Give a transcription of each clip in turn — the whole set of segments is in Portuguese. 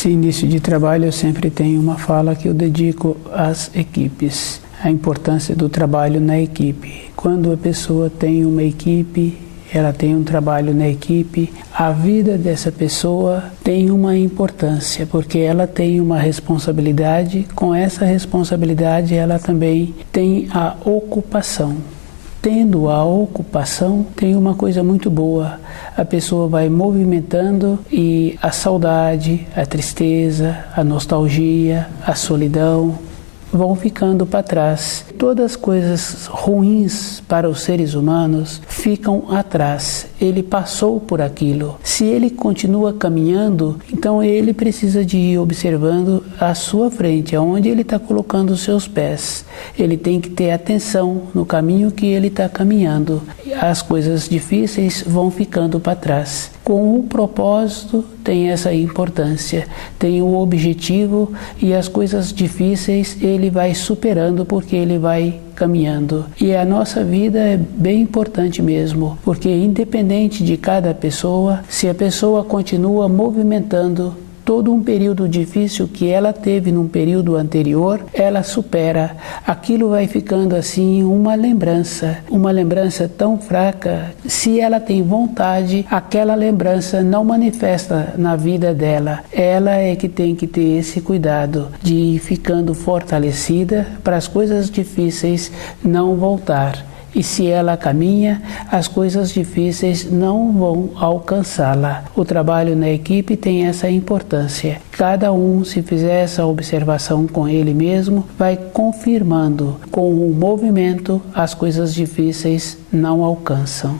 Esse início de trabalho eu sempre tenho uma fala que eu dedico às equipes. A importância do trabalho na equipe. Quando a pessoa tem uma equipe, ela tem um trabalho na equipe, a vida dessa pessoa tem uma importância, porque ela tem uma responsabilidade. Com essa responsabilidade, ela também tem a ocupação. Tendo a ocupação, tem uma coisa muito boa. A pessoa vai movimentando e a saudade, a tristeza, a nostalgia, a solidão vão ficando para trás. Todas as coisas ruins para os seres humanos ficam atrás. Ele passou por aquilo. Se ele continua caminhando, então ele precisa de ir observando a sua frente, aonde ele está colocando os seus pés. Ele tem que ter atenção no caminho que ele está caminhando. As coisas difíceis vão ficando para trás. Com o propósito tem essa importância, tem o objetivo e as coisas difíceis ele vai superando porque ele vai caminhando. E a nossa vida é bem importante mesmo, porque independente de cada pessoa, se a pessoa continua movimentando todo um período difícil que ela teve num período anterior, ela supera. Aquilo vai ficando assim uma lembrança tão fraca. Se ela tem vontade, aquela lembrança não manifesta na vida dela. Ela é que tem que ter esse cuidado de ir ficando fortalecida para as coisas difíceis não voltar. E se ela caminha, as coisas difíceis não vão alcançá-la. O trabalho na equipe tem essa importância. Cada um, se fizer essa observação com ele mesmo, vai confirmando. Com o movimento, as coisas difíceis não alcançam.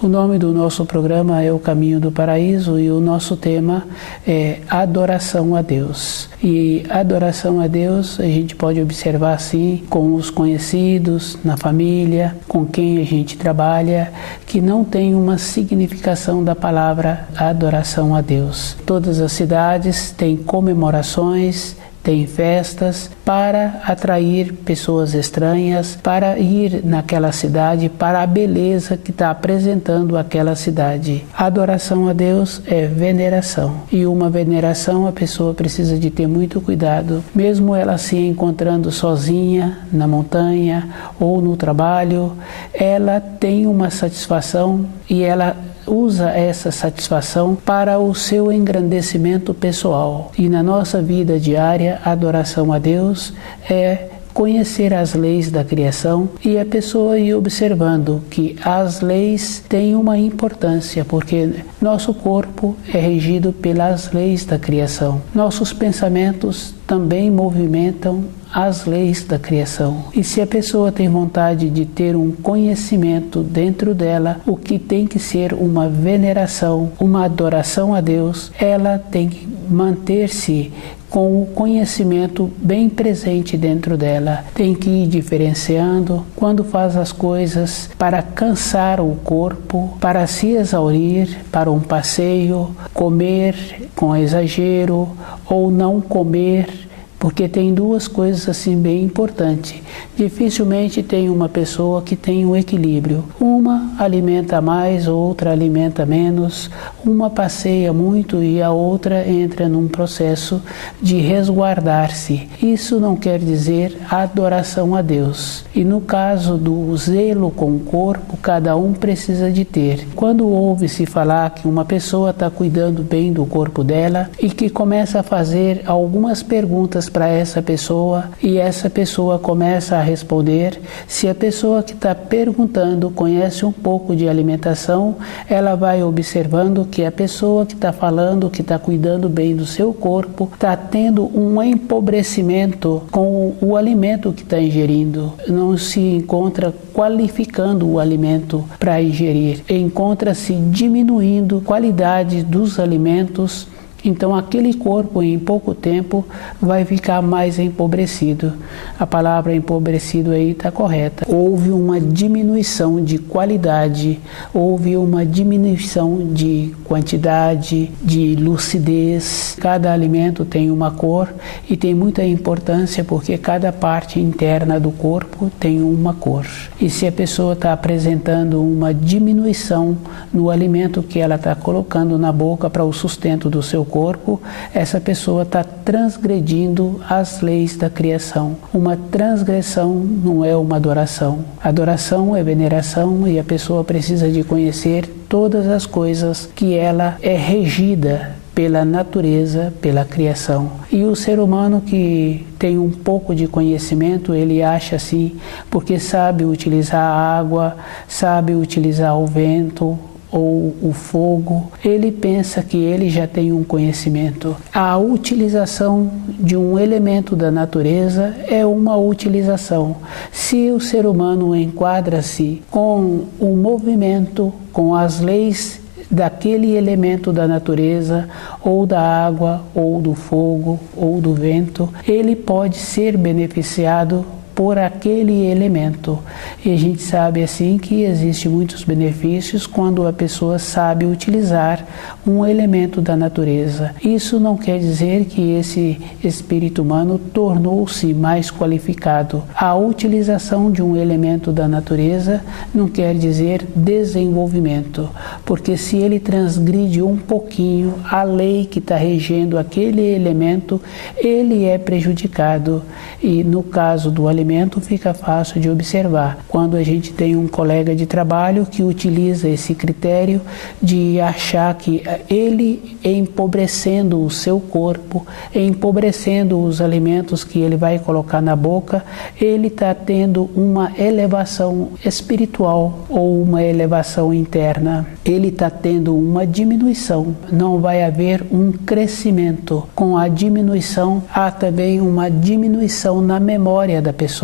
O nome do nosso programa é O Caminho do Paraíso e o nosso tema é Adoração a Deus. E adoração a Deus a gente pode observar assim com os conhecidos, na família, com quem a gente trabalha, que não tem uma significação da palavra adoração a Deus. Todas as cidades têm comemorações, tem festas para atrair pessoas estranhas, para ir naquela cidade, para a beleza que está apresentando aquela cidade. A adoração a Deus é veneração. E uma veneração a pessoa precisa de ter muito cuidado. Mesmo ela se encontrando sozinha na montanha ou no trabalho, ela tem uma satisfação e ela usa essa satisfação para o seu engrandecimento pessoal. E na nossa vida diária, a adoração a Deus é conhecer as leis da criação e a pessoa ir observando que as leis têm uma importância, porque nosso corpo é regido pelas leis da criação. Nossos pensamentos também movimentam as leis da criação. E se a pessoa tem vontade de ter um conhecimento dentro dela, o que tem que ser uma veneração, uma adoração a Deus, ela tem que manter-se com o conhecimento bem presente dentro dela. Tem que ir diferenciando quando faz as coisas para cansar o corpo, para se exaurir, para um passeio, comer com exagero ou não comer, porque tem duas coisas assim bem importantes. Dificilmente tem uma pessoa que tem um equilíbrio. Uma alimenta mais, outra alimenta menos. Uma passeia muito e a outra entra num processo de resguardar-se. Isso não quer dizer adoração a Deus. E no caso do zelo com o corpo, cada um precisa de ter. Quando ouve-se falar que uma pessoa está cuidando bem do corpo dela e que começa a fazer algumas perguntas para essa pessoa e essa pessoa começa a responder, se a pessoa que está perguntando conhece um pouco de alimentação, ela vai observando que a pessoa que está falando, que está cuidando bem do seu corpo, está tendo um empobrecimento com o alimento que está ingerindo. Não se encontra qualificando o alimento para ingerir, encontra-se diminuindo a qualidade dos alimentos Então aquele corpo em pouco tempo vai ficar mais empobrecido. A palavra empobrecido aí está correta. Houve uma diminuição de qualidade, houve uma diminuição de quantidade, de lucidez. Cada alimento tem uma cor e tem muita importância porque cada parte interna do corpo tem uma cor. E se a pessoa está apresentando uma diminuição no alimento que ela está colocando na boca para o sustento do seu corpo, essa pessoa está transgredindo as leis da criação. Uma transgressão não é uma adoração. Adoração é veneração e a pessoa precisa de conhecer todas as coisas que ela é regida pela natureza, pela criação. E o ser humano que tem um pouco de conhecimento, ele acha assim, porque sabe utilizar a água, sabe utilizar o vento, ou o fogo, ele pensa que ele já tem um conhecimento. A utilização de um elemento da natureza é uma utilização. Se o ser humano enquadra-se com o movimento, com as leis daquele elemento da natureza, ou da água, ou do fogo, ou do vento, ele pode ser beneficiado por aquele elemento. E a gente sabe assim que existem muitos benefícios quando a pessoa sabe utilizar um elemento da natureza. Isso não quer dizer que esse espírito humano tornou-se mais qualificado. A utilização de um elemento da natureza não quer dizer desenvolvimento, porque se ele transgride um pouquinho a lei que está regendo aquele elemento, ele é prejudicado. E no caso do alimento, fica fácil de observar. Quando a gente tem um colega de trabalho que utiliza esse critério de achar que ele, empobrecendo o seu corpo, empobrecendo os alimentos que ele vai colocar na boca, ele está tendo uma elevação espiritual ou uma elevação interna. Ele está tendo uma diminuição. Não vai haver um crescimento. Com a diminuição, há também uma diminuição na memória da pessoa.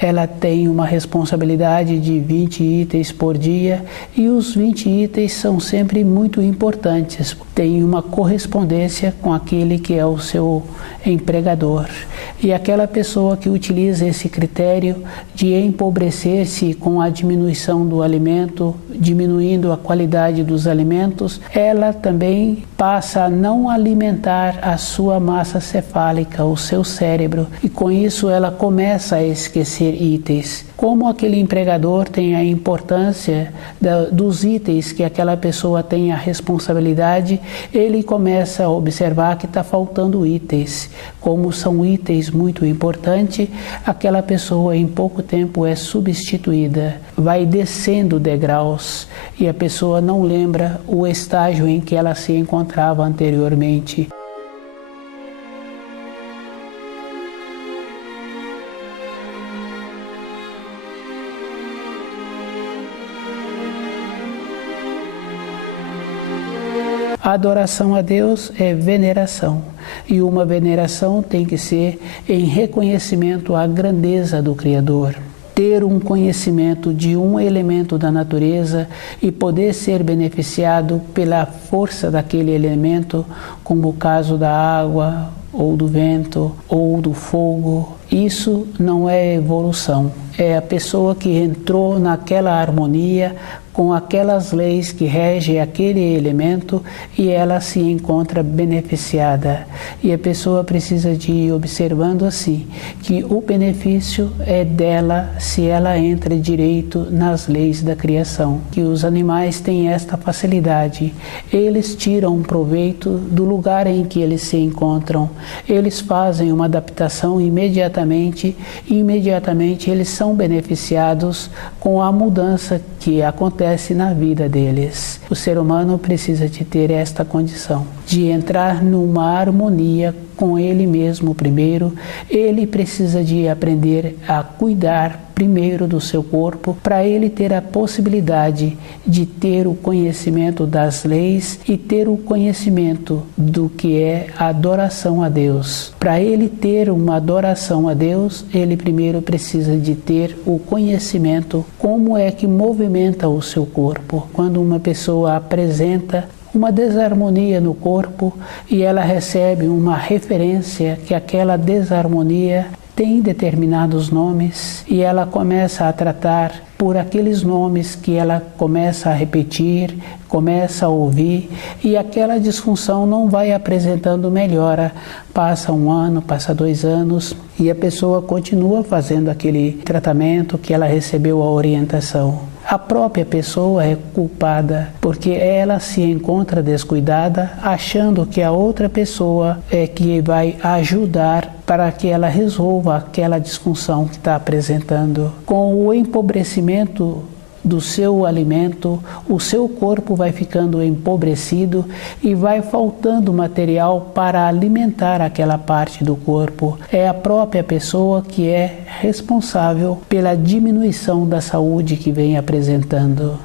Ela tem uma responsabilidade de 20 itens por dia e os 20 itens são sempre muito importantes. Tem uma correspondência com aquele que é o seu empregador. E aquela pessoa que utiliza esse critério de empobrecer-se com a diminuição do alimento, diminuindo a qualidade dos alimentos, ela também passa a não alimentar a sua massa cefálica, o seu cérebro, e com isso ela começa a esquecer itens. Como aquele empregador tem a importância dos itens que aquela pessoa tem a responsabilidade, ele começa a observar que está faltando itens. Como são itens muito importantes, aquela pessoa em pouco tempo é substituída, vai descendo degraus e a pessoa não lembra o estágio em que ela se encontrava anteriormente. A adoração a Deus é veneração, e uma veneração tem que ser em reconhecimento à grandeza do Criador. Ter um conhecimento de um elemento da natureza e poder ser beneficiado pela força daquele elemento, como o caso da água, ou do vento, ou do fogo, isso não é evolução. É a pessoa que entrou naquela harmonia com aquelas leis que regem aquele elemento e ela se encontra beneficiada. E a pessoa precisa de ir observando assim, que o benefício é dela se ela entra direito nas leis da criação. Que os animais têm esta facilidade. Eles tiram proveito do lugar em que eles se encontram. Eles fazem uma adaptação imediatamente e imediatamente eles são beneficiados com a mudança que acontece na vida deles. O ser humano precisa de ter esta condição, de entrar numa harmonia com ele mesmo primeiro. Ele precisa de aprender a cuidar primeiro do seu corpo, para ele ter a possibilidade de ter o conhecimento das leis e ter o conhecimento do que é a adoração a Deus. Para ele ter uma adoração a Deus, ele primeiro precisa de ter o conhecimento como é que movimenta o seu corpo. Quando uma pessoa apresenta uma desarmonia no corpo e ela recebe uma referência que aquela desarmonia tem determinados nomes e ela começa a tratar por aqueles nomes que ela começa a repetir, começa a ouvir e aquela disfunção não vai apresentando melhora. Passa 1 ano, passa 2 anos e a pessoa continua fazendo aquele tratamento que ela recebeu a orientação. A própria pessoa é culpada porque ela se encontra descuidada, achando que a outra pessoa é que vai ajudar para que ela resolva aquela disfunção que está apresentando. Com o empobrecimento do seu alimento, o seu corpo vai ficando empobrecido e vai faltando material para alimentar aquela parte do corpo. É a própria pessoa que é responsável pela diminuição da saúde que vem apresentando.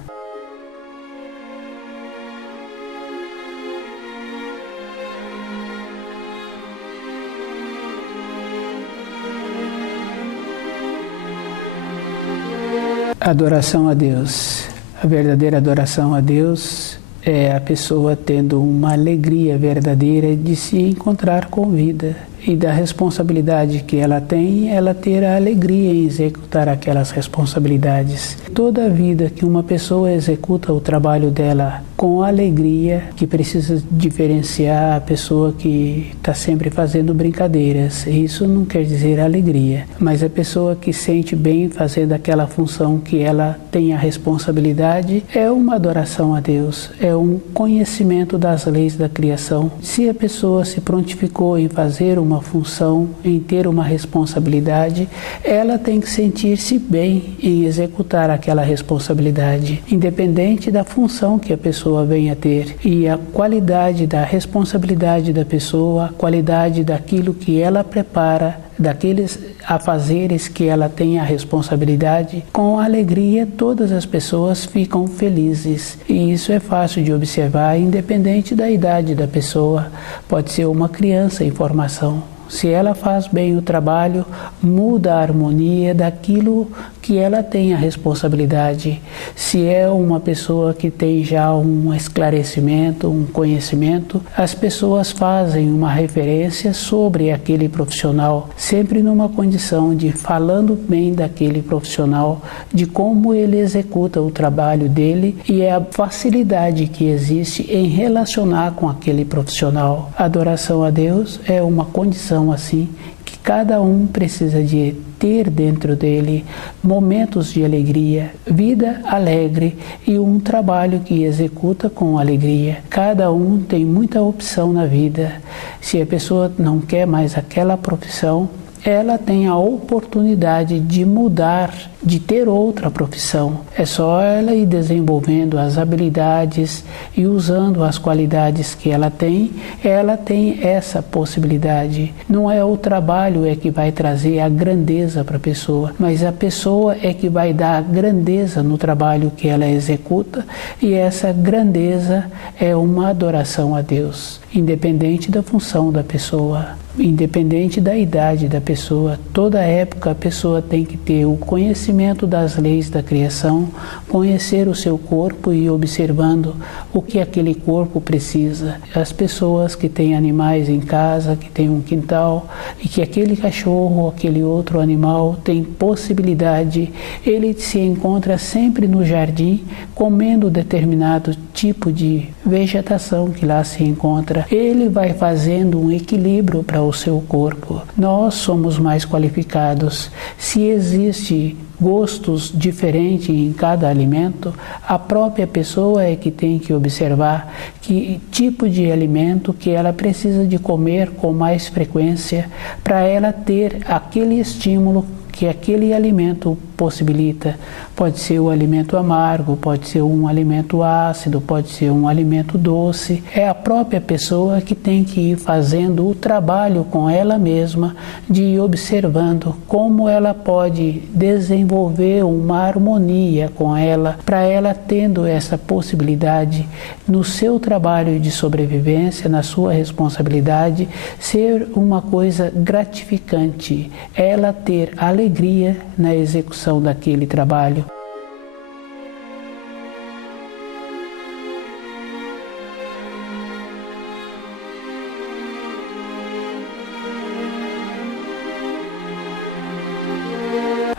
Adoração a Deus. A verdadeira adoração a Deus é a pessoa tendo uma alegria verdadeira de se encontrar com vida e da responsabilidade que ela tem, ela ter a alegria em executar aquelas responsabilidades. Toda a vida que uma pessoa executa o trabalho dela com alegria, que precisa diferenciar a pessoa que está sempre fazendo brincadeiras. Isso não quer dizer alegria, mas a pessoa que sente bem fazendo aquela função que ela tem a responsabilidade é uma adoração a Deus, é um conhecimento das leis da criação. Se a pessoa se prontificou em fazer uma função, em ter uma responsabilidade, ela tem que sentir-se bem em executar aquela responsabilidade, independente da função que a pessoa venha a ter. E a qualidade da responsabilidade da pessoa, a qualidade daquilo que ela prepara, daqueles afazeres que ela tem a responsabilidade, com alegria todas as pessoas ficam felizes. E isso é fácil de observar, independente da idade da pessoa. Pode ser uma criança em formação. Se ela faz bem o trabalho, muda a harmonia daquilo que ela tem a responsabilidade. Se é uma pessoa que tem já um esclarecimento, um conhecimento, as pessoas fazem uma referência sobre aquele profissional, sempre numa condição de falando bem daquele profissional, de como ele executa o trabalho dele e a facilidade que existe em relacionar com aquele profissional. A adoração a Deus é uma condição assim que cada um precisa de ter dentro dele momentos de alegria, vida alegre e um trabalho que executa com alegria. Cada um tem muita opção na vida. Se a pessoa não quer mais aquela profissão, ela tem a oportunidade de mudar, de ter outra profissão. É só ela ir desenvolvendo as habilidades e usando as qualidades que ela tem essa possibilidade. Não é o trabalho que vai trazer a grandeza para a pessoa, mas a pessoa é que vai dar a grandeza no trabalho que ela executa, e essa grandeza é uma adoração a Deus, independente da função da pessoa. Independente da idade da pessoa, toda época a pessoa tem que ter o conhecimento das leis da criação, conhecer o seu corpo e observando o que aquele corpo precisa. As pessoas que têm animais em casa, que têm um quintal e que aquele cachorro ou aquele outro animal tem possibilidade, ele se encontra sempre no jardim comendo determinado tipo de vegetação que lá se encontra. Ele vai fazendo um equilíbrio para o seu corpo. Nós somos mais qualificados. Se existe gostos diferentes em cada alimento, a própria pessoa é que tem que observar que tipo de alimento que ela precisa de comer com mais frequência para ela ter aquele estímulo que aquele alimento possibilita. Pode ser o alimento amargo, pode ser um alimento ácido, pode ser um alimento doce. É a própria pessoa que tem que ir fazendo o trabalho com ela mesma, de ir observando como ela pode desenvolver uma harmonia com ela, para ela tendo essa possibilidade no seu trabalho de sobrevivência, na sua responsabilidade, ser uma coisa gratificante, ela ter alegria na execução daquele trabalho.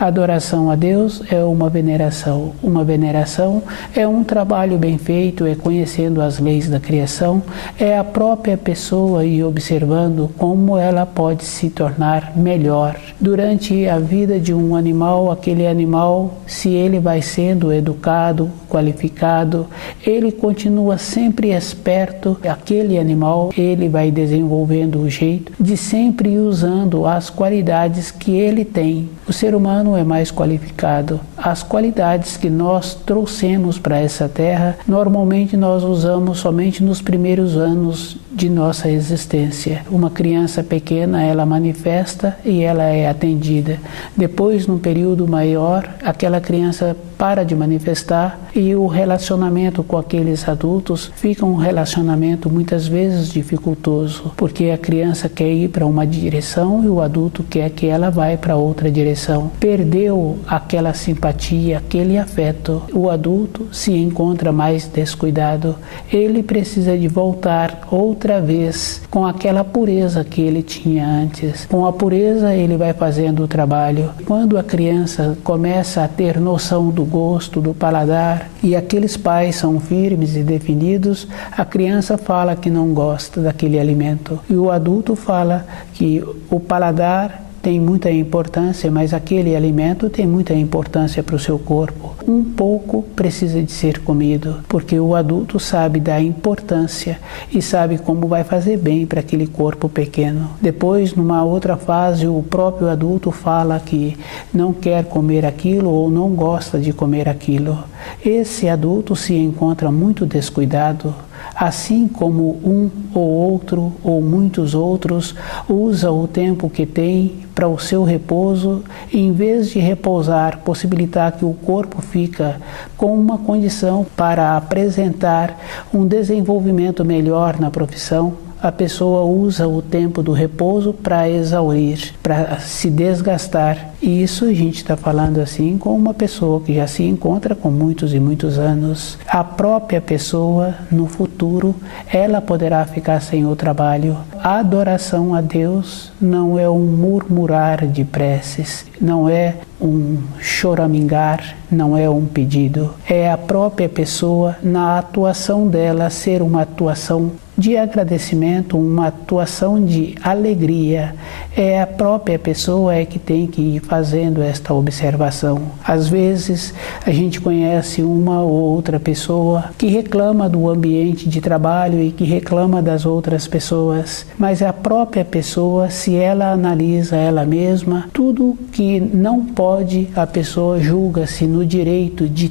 A adoração a Deus é uma veneração. Uma veneração é um trabalho bem feito, é conhecendo as leis da criação, é a própria pessoa e observando como ela pode se tornar melhor. Durante a vida de um animal, aquele animal, se ele vai sendo educado, qualificado, ele continua sempre esperto. Aquele animal, ele vai desenvolvendo o jeito de sempre ir usando as qualidades que ele tem. O ser humano é mais qualificado. As qualidades que nós trouxemos para essa terra, normalmente nós usamos somente nos primeiros anos de nossa existência. Uma criança pequena, ela manifesta e ela é atendida. Depois, num período maior, aquela criança para de manifestar e o relacionamento com aqueles adultos fica um relacionamento muitas vezes dificultoso, porque a criança quer ir para uma direção e o adulto quer que ela vá para outra direção. Perdeu aquela simpatia, aquele afeto. O adulto se encontra mais descuidado. Ele precisa de voltar outra vez com aquela pureza que ele tinha antes. Com a pureza ele vai fazendo o trabalho. Quando a criança começa a ter noção do gosto, do paladar, e aqueles pais são firmes e definidos, a criança fala que não gosta daquele alimento. E o adulto fala que o paladar tem muita importância, mas aquele alimento tem muita importância para o seu corpo. Um pouco precisa de ser comido, porque o adulto sabe da importância e sabe como vai fazer bem para aquele corpo pequeno. Depois, numa outra fase, o próprio adulto fala que não quer comer aquilo ou não gosta de comer aquilo. Esse adulto se encontra muito descuidado, assim como um ou outro ou muitos outros usa o tempo que tem para o seu repouso, e em vez de repousar, possibilitar que o corpo fica com uma condição para apresentar um desenvolvimento melhor na profissão, a pessoa usa o tempo do repouso para exaurir, para se desgastar. E isso a gente está falando assim com uma pessoa que já se encontra com muitos e muitos anos. A própria pessoa, no futuro, ela poderá ficar sem o trabalho. A adoração a Deus não é um murmurar de preces, não é um choramingar, não é um pedido. É a própria pessoa, na atuação dela, ser uma atuação de agradecimento, uma atuação de alegria. É a própria pessoa que tem que ir fazendo esta observação. Às vezes a gente conhece uma ou outra pessoa que reclama do ambiente de trabalho e que reclama das outras pessoas, mas a própria pessoa, se ela analisa ela mesma, tudo que não pode, a pessoa julga-se no direito de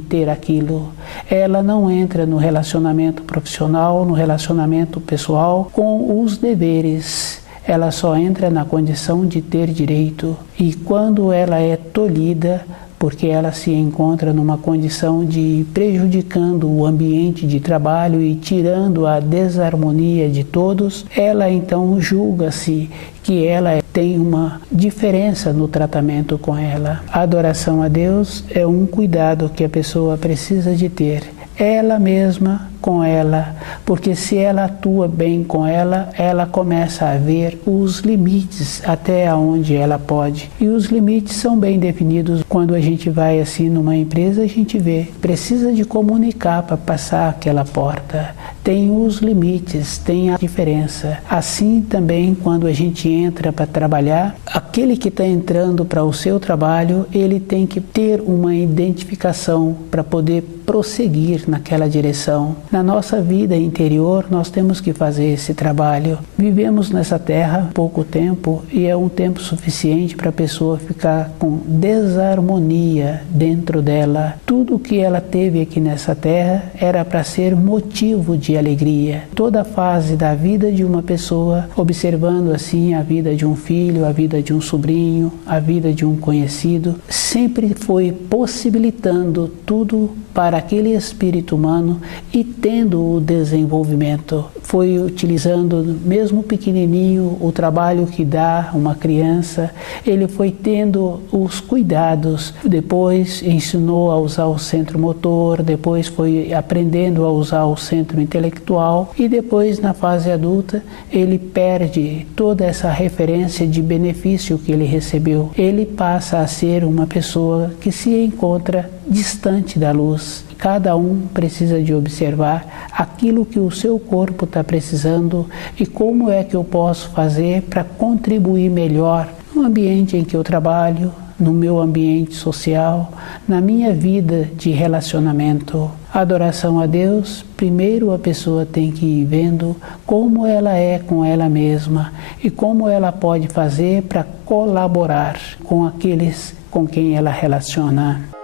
ter aquilo. Ela não entra no relacionamento profissional, no relacionamento pessoal com os deveres. Ela só entra na condição de ter direito. E quando ela é tolhida, porque ela se encontra numa condição de ir prejudicando o ambiente de trabalho e tirando a desarmonia de todos, ela então julga-se que ela tem uma diferença no tratamento com ela. A adoração a Deus é um cuidado que a pessoa precisa de ter. Ela mesma com ela, porque se ela atua bem com ela, ela começa a ver os limites até onde ela pode. E os limites são bem definidos. Quando a gente vai assim numa empresa, a gente vê, precisa de comunicar para passar aquela porta. Tem os limites, tem a diferença. Assim também, quando a gente entra para trabalhar, aquele que está entrando para o seu trabalho, ele tem que ter uma identificação para poder prosseguir naquela direção. Na nossa vida interior, nós temos que fazer esse trabalho. Vivemos nessa terra pouco tempo e é um tempo suficiente para a pessoa ficar com desarmonia dentro dela. Tudo que ela teve aqui nessa terra era para ser motivo de alegria. Toda a fase da vida de uma pessoa, observando assim a vida de um filho, a vida de um sobrinho, a vida de um conhecido, sempre foi possibilitando tudo para aquele espírito humano e tendo o desenvolvimento, foi utilizando, mesmo pequenininho, o trabalho que dá uma criança, ele foi tendo os cuidados, depois ensinou a usar o centro motor, depois foi aprendendo a usar o centro intelectual e depois, na fase adulta, ele perde toda essa referência de benefício que ele recebeu. Ele passa a ser uma pessoa que se encontra distante da luz. Cada um precisa de observar aquilo que o seu corpo está precisando e como é que eu posso fazer para contribuir melhor no ambiente em que eu trabalho, no meu ambiente social, na minha vida de relacionamento. A adoração a Deus, primeiro a pessoa tem que ir vendo como ela é com ela mesma e como ela pode fazer para colaborar com aqueles com quem ela relaciona.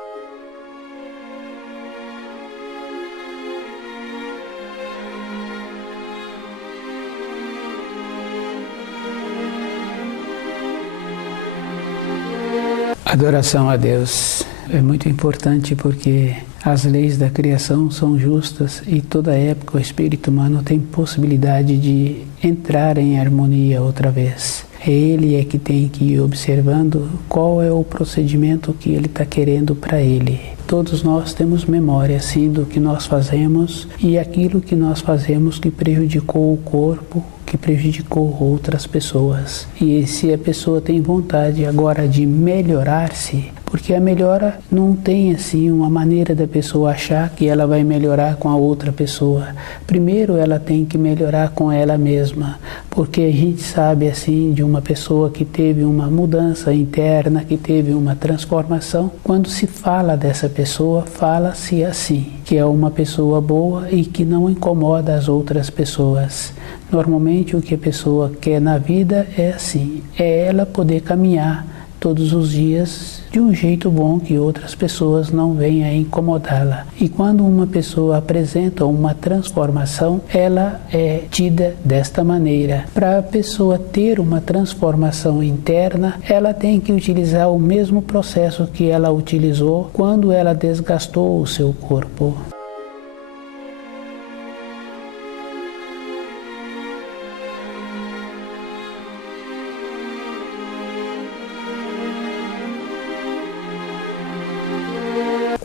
Adoração a Deus é muito importante porque as leis da criação são justas e toda época o espírito humano tem possibilidade de entrar em harmonia outra vez. Ele é que tem que ir observando qual é o procedimento que ele está querendo para ele. Todos nós temos memória, assim, do que nós fazemos e aquilo que nós fazemos que prejudicou o corpo, que prejudicou outras pessoas. E se a pessoa tem vontade agora de melhorar-se, porque a melhora não tem assim uma maneira da pessoa achar que ela vai melhorar com a outra pessoa. Primeiro ela tem que melhorar com ela mesma, porque a gente sabe assim de uma pessoa que teve uma mudança interna, que teve uma transformação. Quando se fala dessa pessoa, fala-se assim, que é uma pessoa boa e que não incomoda as outras pessoas. Normalmente o que a pessoa quer na vida é assim, é ela poder caminhar todos os dias de um jeito bom que outras pessoas não venham a incomodá-la. E quando uma pessoa apresenta uma transformação, ela é tida desta maneira. Para a pessoa ter uma transformação interna, ela tem que utilizar o mesmo processo que ela utilizou quando ela desgastou o seu corpo.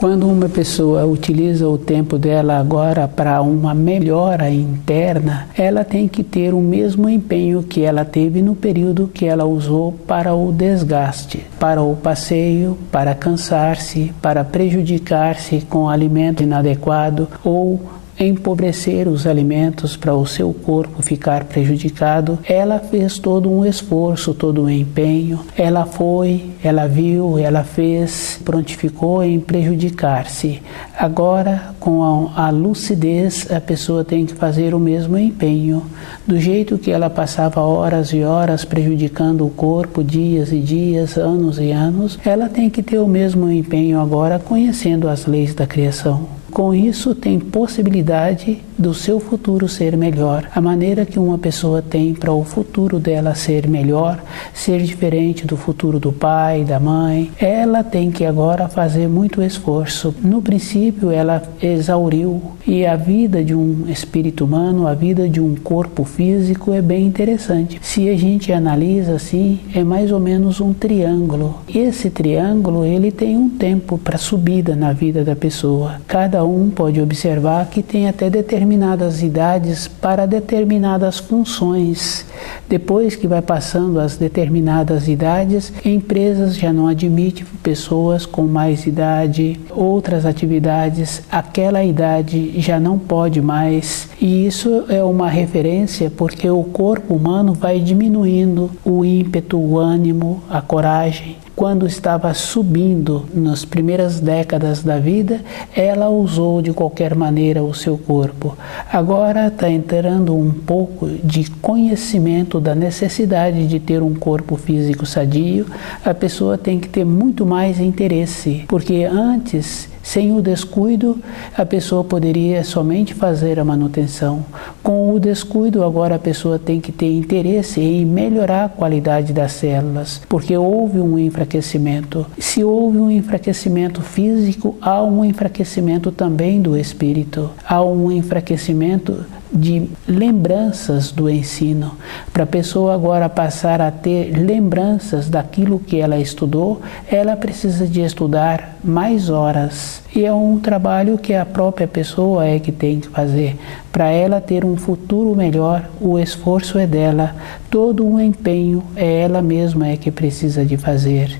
Quando uma pessoa utiliza o tempo dela agora para uma melhora interna, ela tem que ter o mesmo empenho que ela teve no período que ela usou para o desgaste, para o passeio, para cansar-se, para prejudicar-se com alimento inadequado ou empobrecer os alimentos para o seu corpo ficar prejudicado. Ela fez todo um esforço, todo um empenho. Ela foi, ela viu, ela fez, prontificou em prejudicar-se. Agora, com a lucidez, a pessoa tem que fazer o mesmo empenho. Do jeito que ela passava horas e horas prejudicando o corpo, dias e dias, anos e anos, ela tem que ter o mesmo empenho agora, conhecendo as leis da criação. Com isso, tem possibilidade do seu futuro ser melhor. A maneira que uma pessoa tem para o futuro dela ser melhor, ser diferente do futuro do pai, da mãe, ela tem que agora fazer muito esforço. No princípio, ela exauriu. E a vida de um espírito humano, a vida de um corpo físico é bem interessante. Se a gente analisa assim, é mais ou menos um triângulo. Esse triângulo, ele tem um tempo para subida na vida da pessoa. Cada um pode observar que tem até determinadas idades para determinadas funções. Depois que vai passando as determinadas idades, empresas já não admitem pessoas com mais idade, outras atividades, aquela idade já não pode mais. E isso é uma referência porque o corpo humano vai diminuindo o ímpeto, o ânimo, a coragem. Quando estava subindo nas primeiras décadas da vida, ela usou de qualquer maneira o seu corpo. Agora está entrando um pouco de conhecimento da necessidade de ter um corpo físico sadio. A pessoa tem que ter muito mais interesse, porque antes, Sem o descuido, a pessoa poderia somente fazer a manutenção. Com o descuido, agora a pessoa tem que ter interesse em melhorar a qualidade das células, porque houve um enfraquecimento. Se houve um enfraquecimento físico, há um enfraquecimento também do espírito. Há um enfraquecimento de lembranças do ensino. Para a pessoa agora passar a ter lembranças daquilo que ela estudou, ela precisa de estudar mais horas. E é um trabalho que a própria pessoa é que tem que fazer. Para ela ter um futuro melhor, o esforço é dela, todo o empenho é ela mesma é que precisa de fazer.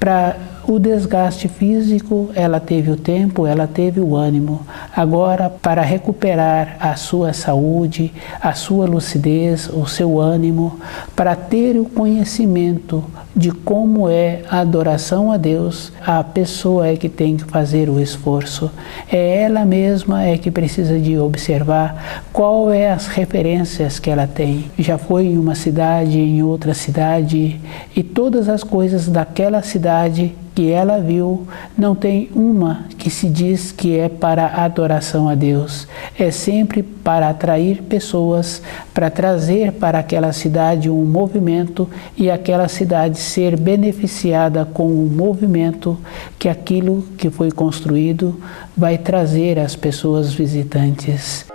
Para o desgaste físico, ela teve o tempo, ela teve o ânimo. Agora, para recuperar a sua saúde, a sua lucidez, o seu ânimo, para ter o conhecimento de como é a adoração a Deus, a pessoa é que tem que fazer o esforço. É ela mesma é que precisa de observar qual é as referências que ela tem. Já foi em uma cidade, em outra cidade, e todas as coisas daquela cidade que ela viu, não tem uma que se diz que é para adoração a Deus. É sempre para atrair pessoas, para trazer para aquela cidade um movimento e aquela cidade ser beneficiada com o movimento que aquilo que foi construído vai trazer às pessoas visitantes.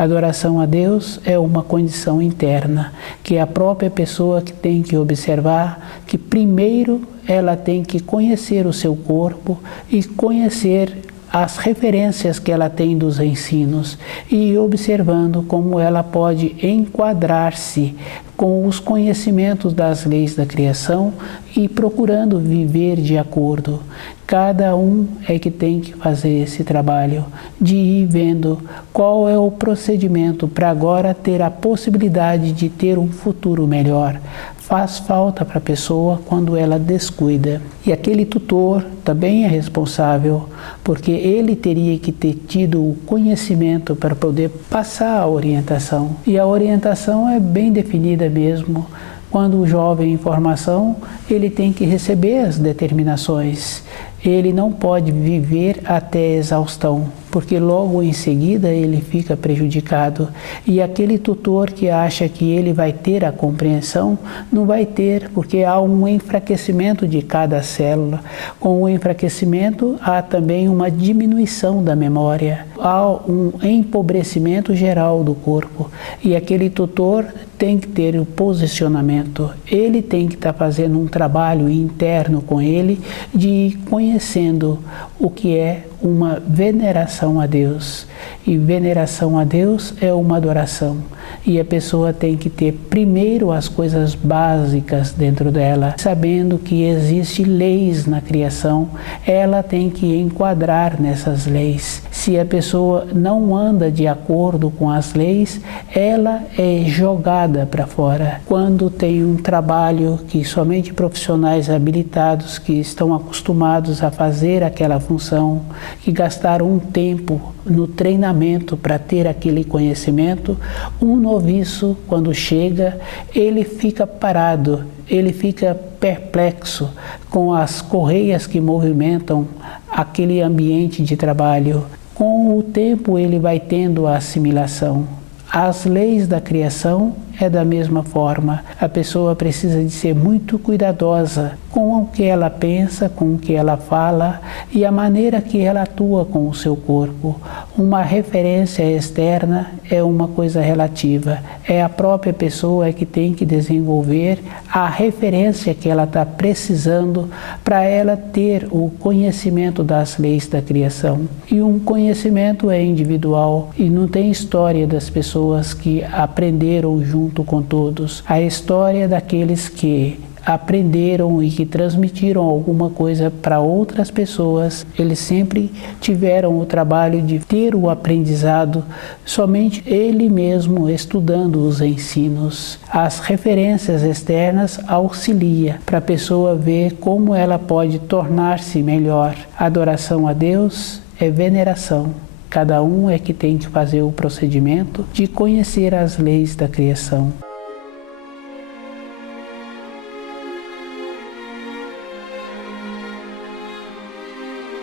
Adoração a Deus é uma condição interna, que a própria pessoa que tem que observar, que primeiro ela tem que conhecer o seu corpo e conhecer as referências que ela tem dos ensinos e observando como ela pode enquadrar-se com os conhecimentos das leis da criação e procurando viver de acordo. Cada um é que tem que fazer esse trabalho de ir vendo qual é o procedimento para agora ter a possibilidade de ter um futuro melhor. Faz falta para a pessoa quando ela descuida. E aquele tutor também é responsável, porque ele teria que ter tido o conhecimento para poder passar a orientação. E a orientação é bem definida mesmo. Quando o jovem em formação, ele tem que receber as determinações. Ele não pode viver até exaustão, porque logo em seguida ele fica prejudicado. E aquele tutor que acha que ele vai ter a compreensão, não vai ter, porque há um enfraquecimento de cada célula. Com o enfraquecimento, há também uma diminuição da memória. Há um empobrecimento geral do corpo. E aquele tutor tem que ter o posicionamento. Ele tem que estar fazendo um trabalho interno com ele de ir conhecendo o que é uma veneração a Deus. E veneração a Deus é uma adoração. E a pessoa tem que ter primeiro as coisas básicas dentro dela, sabendo que existem leis na criação, ela tem que enquadrar nessas leis. Se a pessoa não anda de acordo com as leis, ela é jogada para fora. Quando tem um trabalho que somente profissionais habilitados que estão acostumados a fazer aquela função, que gastaram um tempo no treinamento para ter aquele conhecimento, um noviço, quando chega, ele fica parado, ele fica perplexo com as correias que movimentam aquele ambiente de trabalho. Com o tempo ele vai tendo a assimilação. As leis da criação é da mesma forma. A pessoa precisa de ser muito cuidadosa com o que ela pensa, com o que ela fala e a maneira que ela atua com o seu corpo. Uma referência externa é uma coisa relativa. É a própria pessoa que tem que desenvolver a referência que ela está precisando para ela ter o conhecimento das leis da criação. E um conhecimento é individual e não tem história das pessoas que aprenderam junto com todos. A história daqueles que aprenderam e que transmitiram alguma coisa para outras pessoas, eles sempre tiveram o trabalho de ter o aprendizado somente ele mesmo estudando os ensinos. As referências externas auxiliam para a pessoa ver como ela pode tornar-se melhor. Adoração a Deus é veneração. Cada um é que tem que fazer o procedimento de conhecer as leis da criação.